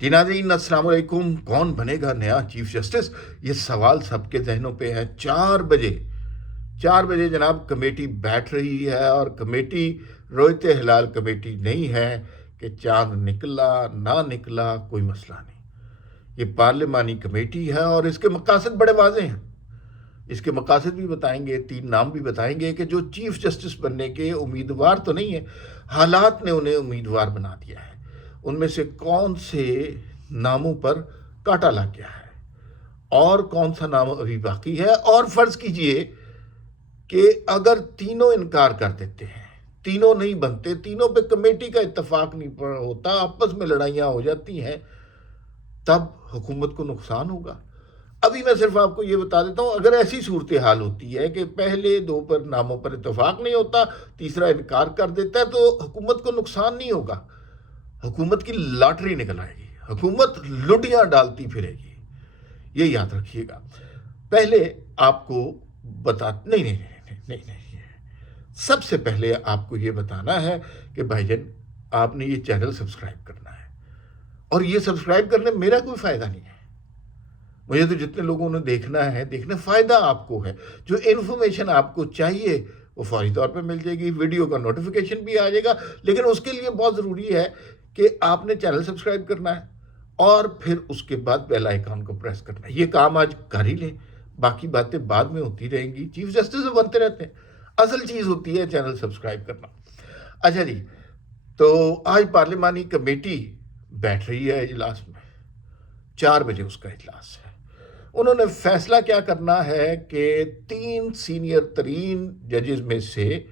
जी नाज़रीन, अस्सलाम वालेकुम। कौन बनेगा नया चीफ जस्टिस? ये सवाल सबके जहनों पे है। 4 बजे जनाब कमेटी बैठ रही है, और कमेटी रोयते हिलाल कमेटी नहीं है कि चांद निकला ना निकला, कोई मसला नहीं। ये पार्लिमानी कमेटी है और इसके मकासद बड़े वाजे हैं। इसके मकासद भी बताएंगे, 3 नाम भी बताएंगे कि जो चीफ जस्टिस बनने के उम्मीदवार तो नहीं है, हालात ने उन्हें उम्मीदवार बना दिया है। उनमें से कौन से नामों पर कांटा लग गया है और कौन सा नाम अभी बाकी है। और फर्ज कीजिए कि अगर तीनों इनकार कर देते हैं, तीनों नहीं बनते, तीनों पे कमेटी का इत्तेफाक नहीं होता, आपस में लड़ाइयां हो जाती हैं, तब हुकूमत को नुकसान होगा। अभी मैं सिर्फ आपको ये बता देता हूँ, अगर ऐसी सूरत हाल होती है कि पहले 2 पर नामों पर इत्तेफाक नहीं होता, तीसरा इनकार कर देता है, तो हुकूमत को नुकसान नहीं होगा। हुकूमत की लॉटरी निकल आएगी, हुकूमत लुटियां डालती फिरेगी, ये याद रखिएगा। पहले आपको बता नहीं नहीं नहीं नहीं नहीं, नहीं। सबसे पहले आपको ये बताना है कि भाईजान, आपने ये चैनल सब्सक्राइब करना है, और ये सब्सक्राइब करने मेरा कोई फ़ायदा नहीं है। मुझे तो जितने लोगों ने देखना है, देखने फ़ायदा आपको है। जो इन्फॉर्मेशन आपको चाहिए वो फौरी तौर पे मिल जाएगी, वीडियो का नोटिफिकेशन भी आ जाएगा। लेकिन उसके लिए बहुत ज़रूरी है कि आपने चैनल सब्सक्राइब करना है और फिर उसके बाद बेल आइकन को प्रेस करना है। ये काम आज कर ही लें, बाकी बातें बाद में होती रहेंगी। चीफ जस्टिस बनते रहते हैं, असल चीज़ होती है चैनल सब्सक्राइब करना। अच्छा जी, तो आज पार्लिमानी कमेटी बैठ रही है इजलास में। 4 बजे उसका इजलास है। उन्होंने फैसला क्या करना है कि 3 सीनियर तरीन जजेस में से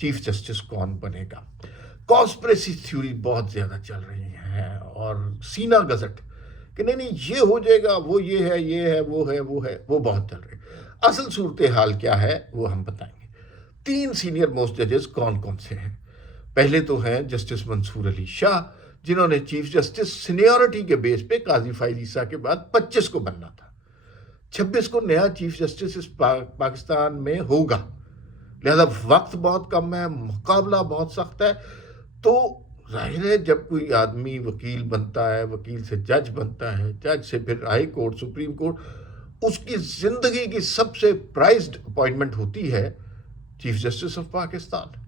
चीफ जस्टिस कौन बनेगा। कॉन्स्पिरेसी थ्योरी बहुत ज़्यादा चल रही है और सीना गजट कि नहीं नहीं ये हो जाएगा, वो ये है, ये है, वो है, वो है, वो बहुत चल रही है। असल सूरत हाल क्या है वो हम बताएंगे। 3 सीनियर मोस्ट जजेस कौन कौन से हैं? पहले तो हैं जस्टिस मंसूर अली शाह, जिन्होंने चीफ जस्टिस सीनियरिटी के बेस पे काजी फाइज ईसा के बाद 25 को बनना था। 26 को नया चीफ जस्टिस इस पाकिस्तान में होगा, लिहाजा वक्त बहुत कम है, मुकाबला बहुत सख्त है। तो जाहिर है जब कोई आदमी वकील बनता है, वकील से जज बनता है, जज से फिर हाई कोर्ट, सुप्रीम कोर्ट, उसकी ज़िंदगी की सबसे प्राइज्ड अपॉइंटमेंट होती है चीफ जस्टिस ऑफ पाकिस्तान।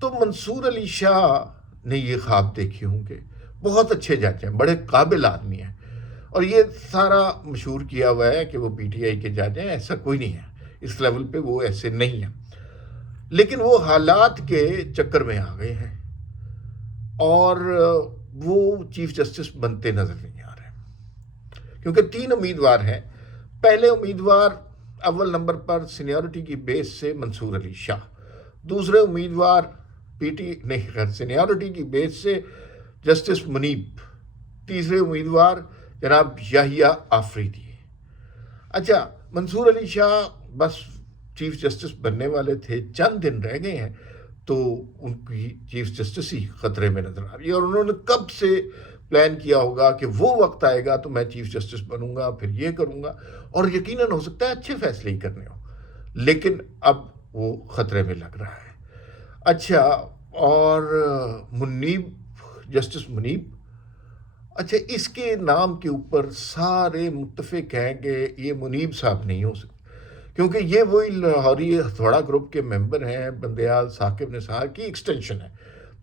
तो मंसूर अली शाह ने ये ख्वाब देखे होंगे। बहुत अच्छे जज हैं, बड़े काबिल आदमी हैं, और ये सारा मशहूर किया हुआ है कि वो पीटीआई के जज हैं। ऐसा कोई नहीं है, इस लेवल पे वो ऐसे नहीं हैं। लेकिन वो हालात के चक्कर में आ गए हैं और वो चीफ जस्टिस बनते नजर नहीं आ रहे, क्योंकि 3 उम्मीदवार हैं। पहले उम्मीदवार अव्वल नंबर पर सीनियरिटी की बेस से मंसूर अली शाह, दूसरे उम्मीदवार सीनियरिटी की बेस से जस्टिस मुनीब, तीसरे उम्मीदवार जनाब याहिया आफरीदी। अच्छा, मंसूर अली शाह बस चीफ जस्टिस बनने वाले थे, चंद दिन रह गए हैं, तो उनकी चीफ जस्टिस ही खतरे में नजर आ रही है। और उन्होंने कब से प्लान किया होगा कि वो वक्त आएगा तो मैं चीफ जस्टिस बनूंगा, फिर ये करूंगा, और यकीनन हो सकता है अच्छे फैसले ही करने हो, लेकिन अब वो खतरे में लग रहा है। अच्छा, और मुनीब, जस्टिस मुनीब, अच्छा, इसके नाम के ऊपर सारे मुत्तफिक हैं कि ये मुनीब साहब नहीं हो सकते, क्योंकि ये वही लाहौरी हथौड़ा ग्रुप के मेंबर हैं, बंदयाल साकिब निसार की एक्सटेंशन है।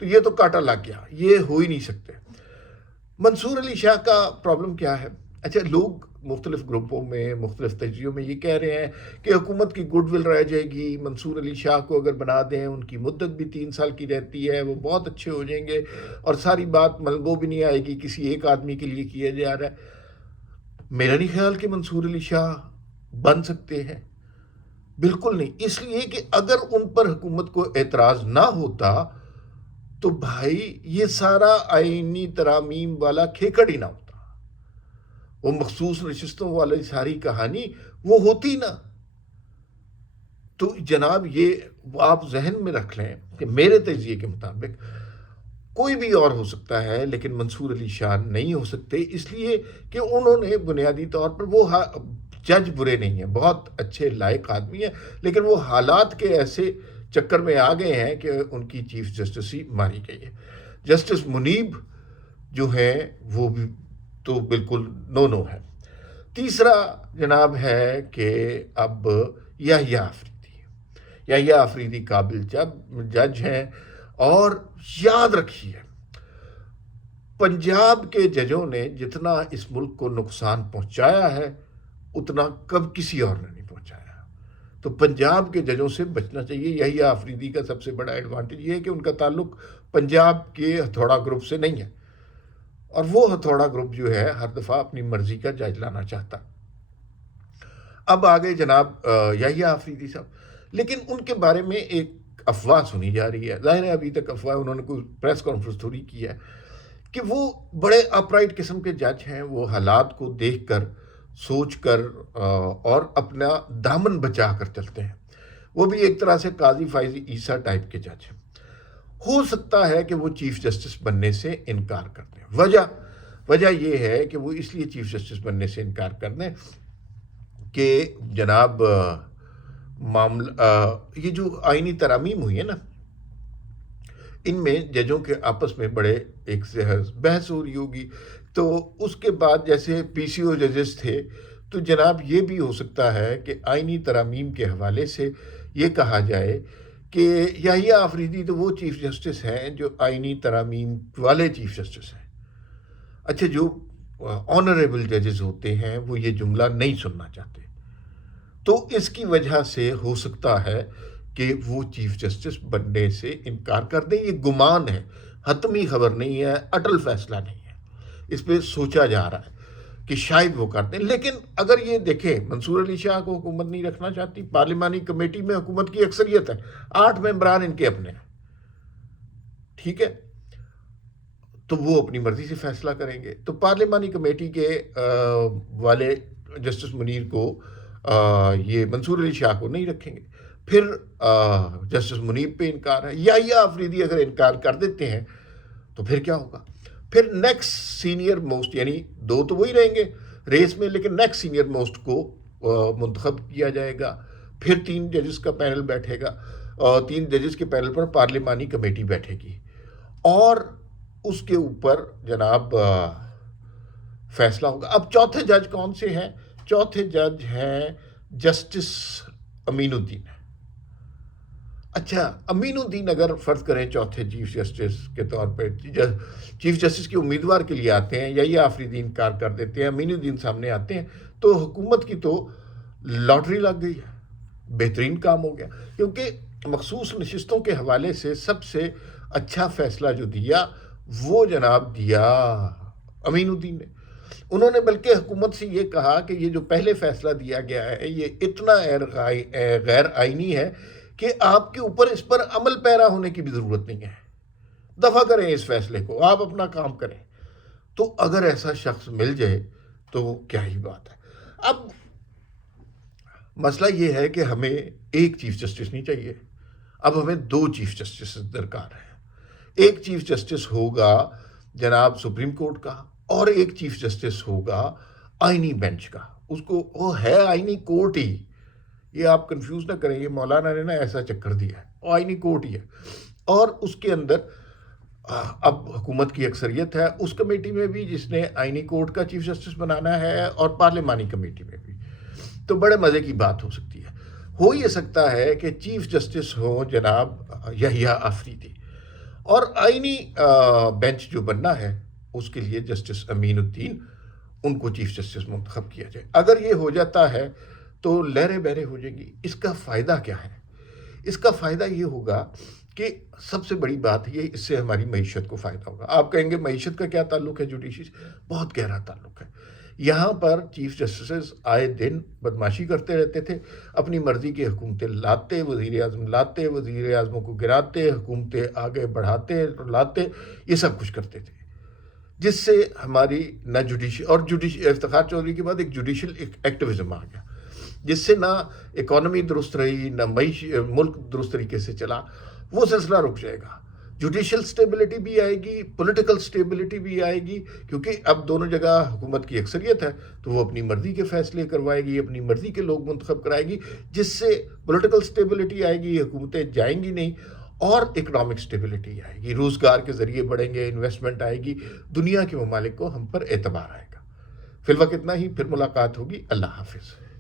तो ये तो कांटा लग गया, ये हो ही नहीं सकते। मंसूर अली शाह का प्रॉब्लम क्या है? अच्छा, लोग मुख्तलिफ ग्रुपों में, मुख्तलिफ तजियों में ये कह रहे हैं कि हुकूमत की गुडविल रह जाएगी, मंसूर अली शाह को अगर बना दें, उनकी मुद्दत भी 3 साल की रहती है, वो बहुत अच्छे हो जाएंगे और सारी बात मलबो भी नहीं आएगी, किसी एक आदमी के लिए किया जा रहा है। मेरा नहीं ख्याल कि मंसूर अली शाह बन सकते हैं, बिल्कुल नहीं। इसलिए कि अगर उन पर हुकूमत को एतराज़ ना होता तो भाई ये सारा आईनी तरामीम वाला खेकड़ ही ना होता, वो मखसूस नशिस्तों वाली सारी कहानी वो होती ना। तो जनाब ये आप जहन में रख लें कि मेरे तजिए के मुताबिक कोई भी और हो सकता है, लेकिन मंसूर अली शाह नहीं हो सकते, इसलिए कि उन्होंने बुनियादी तौर पर वो जज बुरे नहीं हैं, बहुत अच्छे लायक आदमी हैं, लेकिन वो हालात के ऐसे चक्कर में आ गए हैं कि उनकी चीफ जस्टिस ही मारी गई है। जस्टिस मुनीब जो है वो भी تو بالکل نو ہے۔ تیسرا جناب ہے کہ اب یحییٰ آفریدی قابل جج ہیں، اور یاد رکھیے پنجاب کے ججوں نے جتنا اس ملک کو نقصان پہنچایا ہے اتنا کب کسی اور نے نہیں پہنچایا۔ تو پنجاب کے ججوں سے بچنا چاہیے۔ یحییٰ آفریدی کا سب سے بڑا ایڈوانٹیج یہ ہے کہ ان کا تعلق پنجاب کے ہتھوڑا گروپ سے نہیں ہے، اور وہ ہتھوڑا گروپ جو ہے ہر دفعہ اپنی مرضی کا جج لانا چاہتا۔ اب آگے جناب یحییٰ آفریدی صاحب، لیکن ان کے بارے میں ایک افواہ سنی جا رہی ہے، ظاہر ہے ابھی تک افواہ، انہوں نے کوئی پریس کانفرنس تھوڑی کی ہے، کہ وہ بڑے اپرائٹ قسم کے جج ہیں، وہ حالات کو دیکھ کر، سوچ کر اور اپنا دامن بچا کر چلتے ہیں۔ وہ بھی ایک طرح سے قاضی فائزی عیسیٰ ٹائپ کے جج ہیں۔ ہو سکتا ہے کہ وہ چیف جسٹس بننے سے انکار کر دیں۔ وجہ یہ ہے کہ وہ اس لیے چیف جسٹس بننے سے انکار کر دیں کہ جناب یہ جو آئینی ترامیم ہوئی ہے نا، ان میں ججوں کے آپس میں بڑے ایک سے بحث ہو رہی ہوگی، تو اس کے بعد جیسے پی سی او ججز تھے، تو جناب یہ بھی ہو سکتا ہے کہ آئینی ترامیم کے حوالے سے یہ کہا جائے کہ یحییٰ آفریدی تو وہ چیف جسٹس ہیں جو آئینی ترامیم والے چیف جسٹس ہیں۔ اچھا، جو آنریبل ججز ہوتے ہیں وہ یہ جملہ نہیں سننا چاہتے، تو اس کی وجہ سے ہو سکتا ہے کہ وہ چیف جسٹس بننے سے انکار کر دیں۔ یہ گمان ہے، حتمی خبر نہیں ہے، اٹل فیصلہ نہیں ہے، اس پہ سوچا جا رہا ہے کہ شاید وہ کر دیں۔ لیکن اگر یہ دیکھیں، منصور علی شاہ کو حکومت نہیں رکھنا چاہتی، پارلیمانی کمیٹی میں حکومت کی اکثریت ہے، 8 ممبران ان کے اپنے ہیں، ٹھیک ہے، تو وہ اپنی مرضی سے فیصلہ کریں گے۔ تو پارلیمانی کمیٹی کے والے جسٹس منیر کو یہ منصور علی شاہ کو نہیں رکھیں گے۔ پھر جسٹس منیر پہ انکار ہے، یحییٰ آفریدی اگر انکار کر دیتے ہیں تو پھر کیا ہوگا؟ پھر نیکسٹ سینئر موسٹ، یعنی 2 تو وہی رہیں گے ریس میں، لیکن نیکسٹ سینئر موسٹ کو منتخب کیا جائے گا۔ پھر 3 ججز کا پینل بیٹھے گا، 3 ججز کے پینل پر پارلیمانی کمیٹی بیٹھے گی، اور اس کے اوپر جناب فیصلہ ہوگا۔ اب چوتھے جج کون سے ہیں؟ چوتھے جج ہیں جسٹس امین الدین۔ اچھا، امین الدین اگر فرض کریں چوتھے چیف جسٹس کے طور پہ چیف جسٹس کے امیدوار کے لیے آتے ہیں، یحییٰ آفریدی انکار کر دیتے ہیں، امین الدین سامنے آتے ہیں، تو حکومت کی تو لاٹری لگ گئی ہے، بہترین کام ہو گیا، کیونکہ مخصوص نشستوں کے حوالے سے سب سے اچھا فیصلہ جو دیا وہ جناب دیا امین الدین نے۔ انہوں نے بلکہ حکومت سے یہ کہا کہ یہ جو پہلے فیصلہ دیا گیا ہے یہ اتنا غیر آئینی ہے کہ آپ کے اوپر اس پر عمل پیرا ہونے کی بھی ضرورت نہیں ہے، دفع کریں اس فیصلے کو، آپ اپنا کام کریں۔ تو اگر ایسا شخص مل جائے تو کیا ہی بات ہے۔ اب مسئلہ یہ ہے کہ ہمیں ایک چیف جسٹس نہیں چاہیے، اب ہمیں 2 چیف جسٹس درکار ہیں۔ ایک چیف جسٹس ہوگا جناب سپریم کورٹ کا، اور ایک چیف جسٹس ہوگا آئینی بینچ کا۔ اس کو وہ ہے آئینی کورٹ ہی، یہ آپ کنفیوز نہ کریں، یہ مولانا نے نا ایسا چکر دیا ہے، وہ آئینی کورٹ ہی ہے، اور اس کے اندر اب حکومت کی اکثریت ہے اس کمیٹی میں بھی جس نے آئینی کورٹ کا چیف جسٹس بنانا ہے، اور پارلیمانی کمیٹی میں بھی۔ تو بڑے مزے کی بات ہو سکتی ہے۔ ہو یہ سکتا ہے کہ چیف جسٹس ہوں جناب یحییٰ آفریدی، اور آئینی بینچ جو بننا ہے اس کے لیے جسٹس امین الدین، ان کو چیف جسٹس منتخب کیا جائے۔ اگر یہ ہو جاتا ہے تو لہریں بہریں ہو جائیں گی۔ اس کا فائدہ کیا ہے؟ اس کا فائدہ یہ ہوگا کہ سب سے بڑی بات یہ، اس سے ہماری معیشت کو فائدہ ہوگا۔ آپ کہیں گے معیشت کا کیا تعلق ہے جوڈیشری سے؟ بہت گہرا تعلق ہے۔ یہاں پر چیف جسٹسز آئے دن بدماشی کرتے رہتے تھے، اپنی مرضی کی حکومتیں لاتے، وزیر اعظم لاتے، وزیر اعظموں کو گراتے، حکومتیں آگے بڑھاتے لاتے، یہ سب کچھ کرتے تھے، جس سے ہماری نہ افتخار چودھری کے بعد ایک جوڈیشل ایکٹیویزم آ گیا، جس سے نہ اکانومی درست رہی، نہ ملک درست طریقے سے چلا۔ وہ سلسلہ رک جائے گا، جوڈیشل سٹیبلٹی بھی آئے گی، پولیٹیکل سٹیبلٹی بھی آئے گی، کیونکہ اب دونوں جگہ حکومت کی اکثریت ہے تو وہ اپنی مرضی کے فیصلے کروائے گی، اپنی مرضی کے لوگ منتخب کرائے گی، جس سے پولیٹیکل سٹیبلٹی آئے گی، حکومتیں جائیں گی نہیں، اور اکنامک سٹیبلٹی آئے گی، روزگار کے ذریعے بڑھیں گے، انویسٹمنٹ آئے گی، دنیا کے ممالک کو ہم پر اعتبار آئے گا۔ فی الوقت اتنا ہی، پھر ملاقات ہوگی۔ اللہ حافظ۔